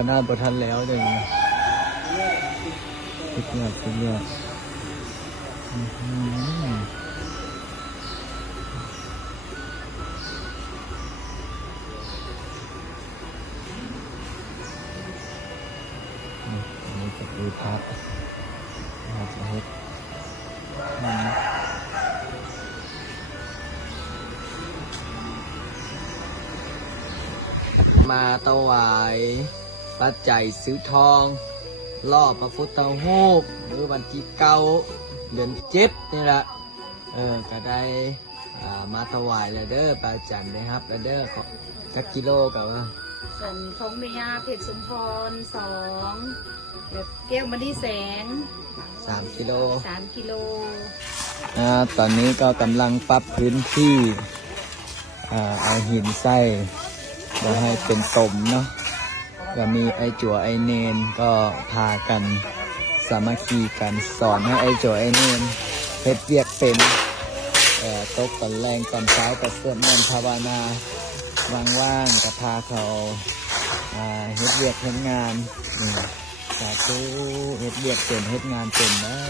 ขนาดประทันแล้วเลยนะสุดยอดสุดยอดนี่จะดูพักเราจะเฮ็ดมาถวายปัจจัยซื้อทองล่อพระพุทธรูปหรือวันที่9 เดือน 7นี่แหละก็ได้มาถวายแล้วเด้อปาจันนะครับแล้วเด้อขอจักกิโลกับว่าส่วนของเมียเพชรสมพร2แก้วมณีแสง3 กิโล3 กิโลตอนนี้ก็กำลังปรับพื้นที่เอาหินใส่จะให้เป็นตมเนาะก็มีไอจั่วไอเนนก็พากันสามัคคีกันสอนให้ไอจั่วไอเนนเฮ็ดเวียกเป็นตกตอนแรงตอนเช้าก็สวดมนต์ภาวนาว่างๆก็พาเขาเฮ็ดเวียกเฮ็ดงานสาธุเฮ็ดเวียกเป็นเฮ็ดงานเป็นได้